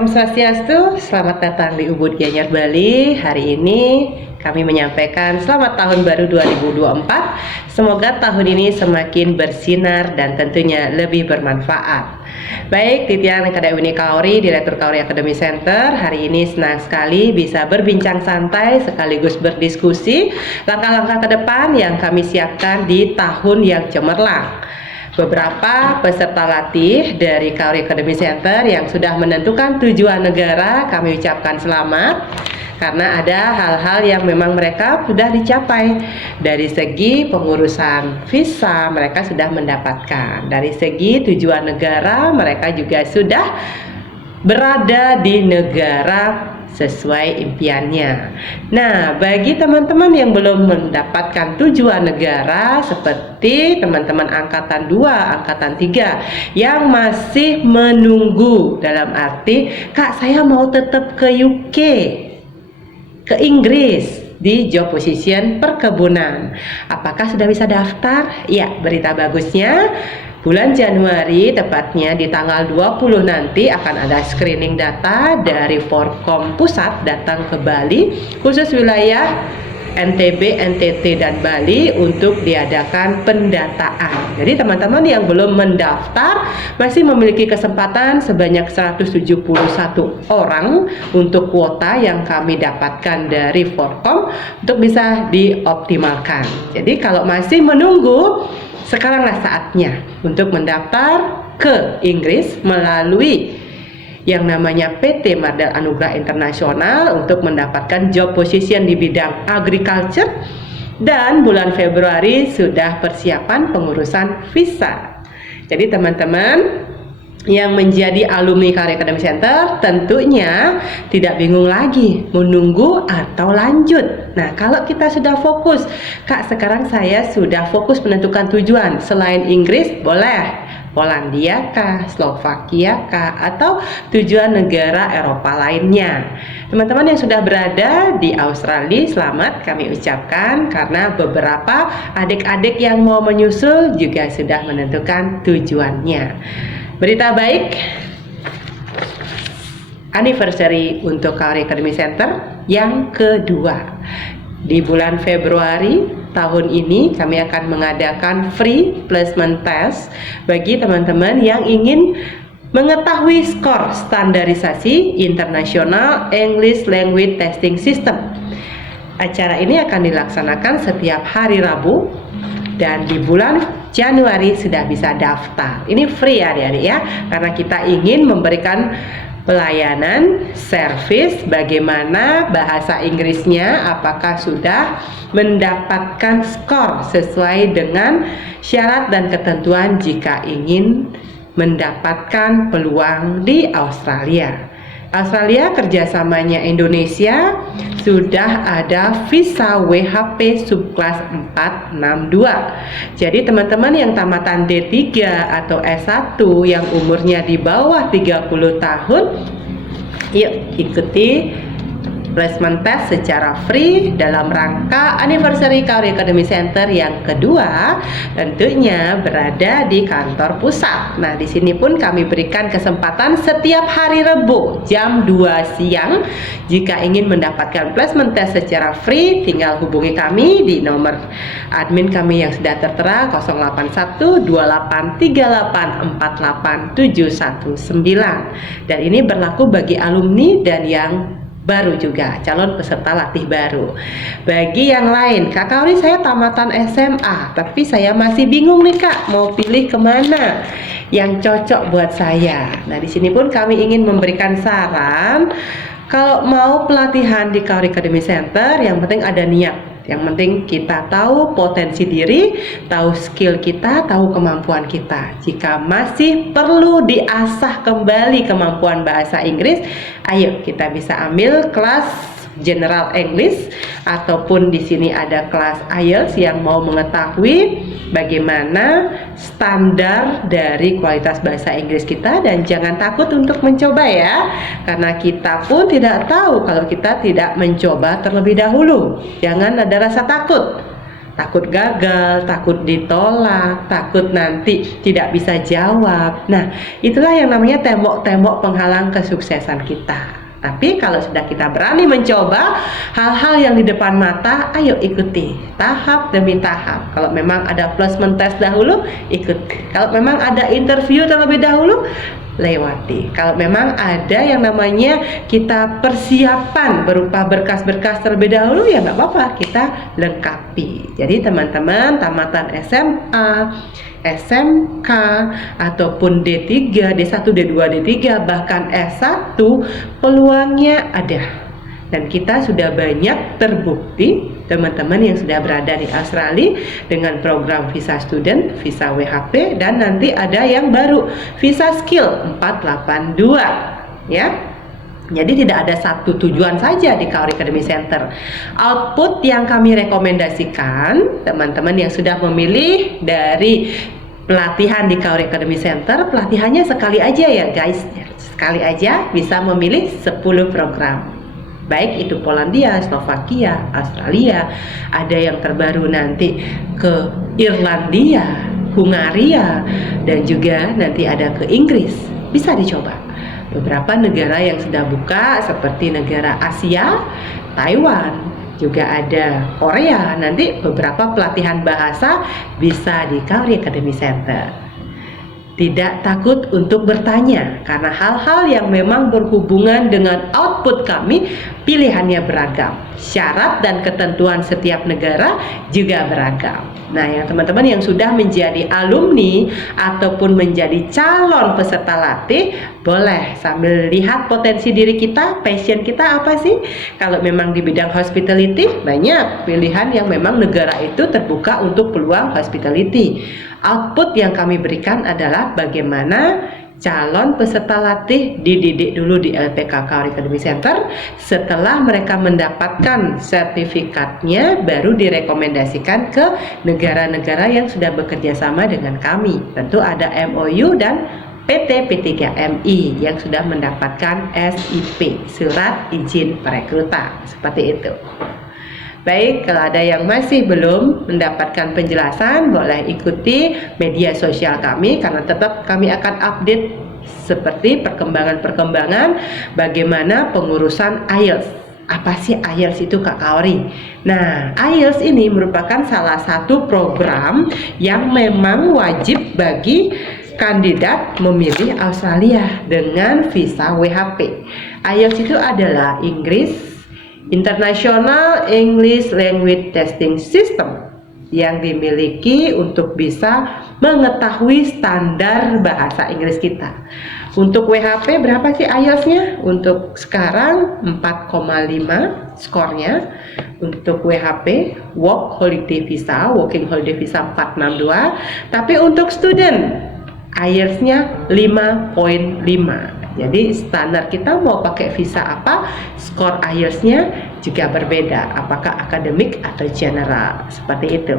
Om Swastiastu, selamat datang di Ubud Gianyar Bali. Hari ini kami menyampaikan selamat tahun baru 2024. Semoga tahun ini semakin bersinar dan tentunya lebih bermanfaat. Baik, Titian Kadawini Kaori, Direktur Kaori Academy Center. Hari ini senang sekali bisa berbincang santai sekaligus berdiskusi langkah-langkah ke depan yang kami siapkan di tahun yang cemerlang. Beberapa peserta latih dari Kaori Academy Center yang sudah menentukan tujuan negara, kami ucapkan selamat karena ada hal-hal yang memang mereka sudah dicapai. Dari segi pengurusan visa mereka sudah mendapatkan, dari segi tujuan negara mereka juga sudah berada di negara sesuai impiannya. Nah, bagi teman-teman yang belum mendapatkan tujuan negara seperti teman-teman angkatan 2, angkatan 3 yang masih menunggu, dalam arti, Kak, saya mau tetap ke UK, ke Inggris di job position perkebunan. Apakah sudah bisa daftar? Ya, berita bagusnya bulan Januari, tepatnya di tanggal 20 nanti akan ada screening data dari Forkom Pusat datang ke Bali, khusus wilayah NTB, NTT, dan Bali untuk diadakan pendataan. Jadi teman-teman yang belum mendaftar masih memiliki kesempatan sebanyak 171 orang untuk kuota yang kami dapatkan dari Forkom untuk bisa dioptimalkan. Jadi kalau masih menunggu, sekaranglah saatnya untuk mendaftar ke Inggris melalui yang namanya PT Mardal Anugrah Internasional untuk mendapatkan job position di bidang agriculture, dan bulan Februari sudah persiapan pengurusan visa. Jadi teman-teman yang menjadi alumni Kaori Academy Center tentunya tidak bingung lagi menunggu atau lanjut. Nah, kalau kita sudah fokus, Kak, sekarang saya sudah fokus menentukan tujuan. Selain Inggris boleh Polandia kah, Slovakia kah, atau tujuan negara Eropa lainnya. Teman-teman yang sudah berada di Australia, selamat kami ucapkan karena beberapa adik-adik yang mau menyusul juga sudah menentukan tujuannya. Berita baik, anniversary untuk Kaori Academy Center yang kedua. Di bulan Februari tahun ini kami akan mengadakan free placement test bagi teman-teman yang ingin mengetahui skor standarisasi internasional English Language Testing System. Acara ini akan dilaksanakan setiap hari Rabu, dan di bulan Januari sudah bisa daftar. Ini free ya adik-adik ya, karena kita ingin memberikan pelayanan servis bagaimana bahasa Inggrisnya, apakah sudah mendapatkan skor sesuai dengan syarat dan ketentuan jika ingin mendapatkan peluang di Australia. Australia kerjasamanya Indonesia sudah ada visa WHP subkelas 462. Jadi teman-teman yang tamatan D3 atau S1 yang umurnya di bawah 30 tahun, yuk ikuti placement test secara free dalam rangka anniversary Kaori Academy Center yang kedua, tentunya berada di kantor pusat. Nah, di sini pun kami berikan kesempatan setiap hari Rabu jam 2 siang. Jika ingin mendapatkan placement test secara free, tinggal hubungi kami di nomor admin kami yang sudah tertera 08128384879. Dan ini berlaku bagi alumni dan yang baru juga, calon peserta latih baru. Bagi yang lain, Kak Kaori saya tamatan SMA, tapi saya masih bingung nih Kak, mau pilih kemana yang cocok buat saya. Nah, di sini pun kami ingin memberikan saran. Kalau mau pelatihan di Kaori Academy Center, yang penting ada niat. Yang penting kita tahu potensi diri, tahu skill kita, tahu kemampuan kita. Jika masih perlu diasah kembali kemampuan bahasa Inggris, ayo kita bisa ambil kelas General English, ataupun di sini ada kelas IELTS yang mau mengetahui bagaimana standar dari kualitas bahasa Inggris kita. Dan jangan takut untuk mencoba ya, karena kita pun tidak tahu kalau kita tidak mencoba terlebih dahulu. Jangan ada rasa takut. takut gagal, takut ditolak, takut nanti tidak bisa jawab. Nah, itulah yang namanya tembok-tembok penghalang kesuksesan kita. Tapi kalau sudah kita berani mencoba hal-hal yang di depan mata, ayo ikuti tahap demi tahap. Kalau memang ada placement test dahulu, ikuti. Kalau memang ada interview terlebih dahulu, lewati. Kalau memang ada yang namanya kita persiapan berupa berkas-berkas terlebih dahulu, ya nggak apa-apa, kita lengkapi. Jadi teman-teman tamatan SMA, SMK ataupun D3, D1, D2, D3 bahkan S1 peluangnya ada. Dan kita sudah banyak terbukti teman-teman yang sudah berada di Australia dengan program visa student, visa WHP, dan nanti ada yang baru visa skill 482 ya. Jadi tidak ada satu tujuan saja di Kaori Academy Center. Output yang kami rekomendasikan teman-teman yang sudah memilih dari pelatihan di Kaori Academy Center, pelatihannya sekali aja ya guys. Sekali aja bisa memilih 10 program. Baik itu Polandia, Slovakia, Australia, ada yang terbaru nanti ke Irlandia, Hungaria, dan juga nanti ada ke Inggris. Bisa dicoba. Beberapa negara yang sudah buka seperti negara Asia, Taiwan, juga ada Korea. Nanti beberapa pelatihan bahasa bisa di Kaori Academy Center. Tidak takut untuk bertanya, karena hal-hal yang memang berhubungan dengan output kami pilihannya beragam. Syarat dan ketentuan setiap negara juga beragam. Nah, yang teman-teman yang sudah menjadi alumni ataupun menjadi calon peserta latih, boleh sambil lihat potensi diri kita, passion kita apa sih? Kalau memang di bidang hospitality, banyak pilihan yang memang negara itu terbuka untuk peluang hospitality. Output yang kami berikan adalah bagaimana calon peserta latih dididik dulu di LPK Kaori Academy Center. Setelah mereka mendapatkan sertifikatnya, baru direkomendasikan ke negara-negara yang sudah bekerja sama dengan kami. Tentu ada MOU dan PT P3MI yang sudah mendapatkan SIP, Surat Izin Perekrutan, seperti itu. Baik, kalau ada yang masih belum mendapatkan penjelasan, boleh ikuti media sosial kami, karena tetap kami akan update seperti perkembangan-perkembangan bagaimana pengurusan IELTS. Apa sih IELTS itu Kak Kaori? Nah, IELTS ini merupakan salah satu program yang memang wajib bagi kandidat memilih Australia dengan visa WHP. IELTS itu adalah Inggris International English Language Testing System yang dimiliki untuk bisa mengetahui standar bahasa Inggris kita. Untuk WHP berapa sih IELTS-nya? Untuk sekarang 4,5 skornya. Untuk WHP Work Holiday Visa, Working Holiday Visa 462. Tapi untuk student IELTS-nya 5,5. Jadi standar kita mau pakai visa apa, skor IELTS-nya juga berbeda, apakah akademik atau general, seperti itu.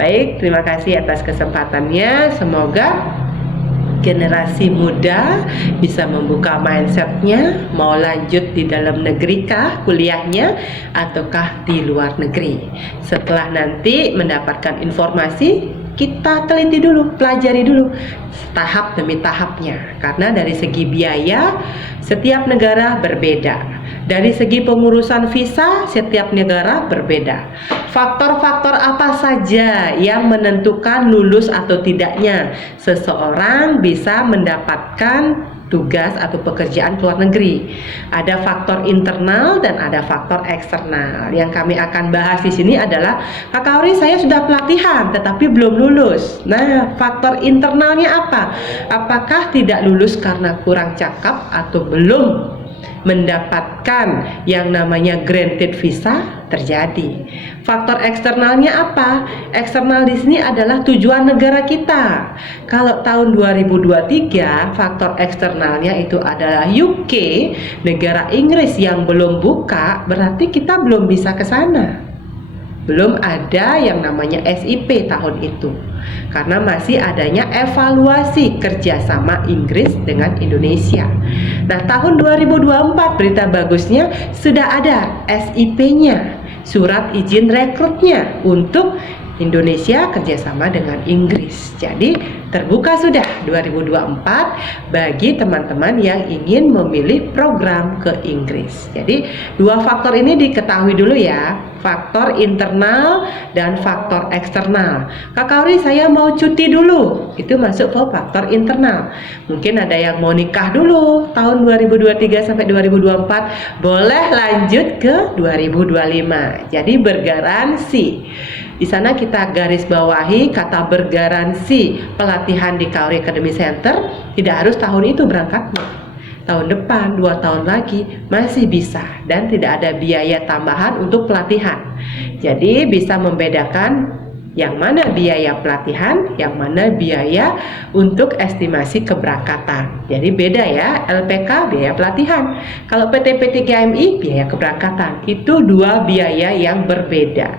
Baik, terima kasih atas kesempatannya. Semoga generasi muda bisa membuka mindsetnya, mau lanjut di dalam negeri kah kuliahnya ataukah di luar negeri. Setelah nanti mendapatkan informasi, kita teliti dulu, pelajari dulu tahap demi tahapnya, karena dari segi biaya setiap negara berbeda, dari segi pengurusan visa setiap negara berbeda. Faktor-faktor apa saja yang menentukan lulus atau tidaknya seseorang bisa mendapatkan tugas atau pekerjaan ke luar negeri. Ada faktor internal dan ada faktor eksternal. Yang kami akan bahas di sini adalah, Kak Kaori, saya sudah pelatihan tetapi belum lulus. Nah, faktor internalnya apa? Apakah tidak lulus karena kurang cakap atau belum mendapatkan yang namanya granted visa? Terjadi. Faktor eksternalnya apa? Eksternal di sini adalah tujuan negara kita. Kalau tahun 2023 faktor eksternalnya itu adalah UK, negara Inggris yang belum buka, berarti kita belum bisa ke sana. Belum ada yang namanya SIP tahun itu, karena masih adanya evaluasi kerjasama Inggris dengan Indonesia. Nah, tahun 2024 berita bagusnya sudah ada SIP-nya. surat izin rekrutnya untuk Indonesia kerjasama dengan Inggris. Jadi terbuka sudah 2024 bagi teman-teman yang ingin memilih program ke Inggris. Jadi dua faktor ini diketahui dulu ya, faktor internal dan faktor eksternal. Kak Kauri, saya mau cuti dulu, itu masuk ke faktor internal. Mungkin ada yang mau nikah dulu tahun 2023 sampai 2024, boleh lanjut ke 2025. Jadi bergaransi. Di sana kita garis bawahi kata bergaransi. Pelatihan di Kauri Academy Center tidak harus tahun itu berangkatnya. Tahun depan, 2 tahun lagi masih bisa, dan tidak ada biaya tambahan untuk pelatihan. Jadi bisa membedakan yang mana biaya pelatihan, yang mana biaya untuk estimasi keberangkatan. Jadi beda ya, LPK biaya pelatihan. Kalau PT-PT GMI biaya keberangkatan. Itu dua biaya yang berbeda.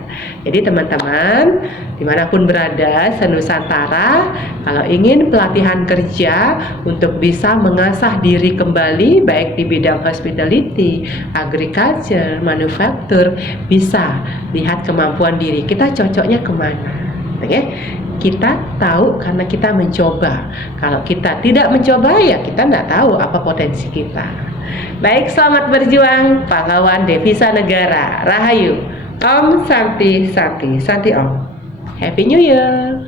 Jadi teman-teman, dimanapun berada senusantara, kalau ingin pelatihan kerja untuk bisa mengasah diri kembali, baik di bidang hospitality, agriculture, manufaktur, bisa lihat kemampuan diri kita cocoknya kemana. Oke, kita tahu karena kita mencoba. Kalau kita tidak mencoba, ya kita nggak tahu apa potensi kita. Baik, selamat berjuang pahlawan devisa negara. Rahayu. Om Santi Santi Santi Om. Happy New Year.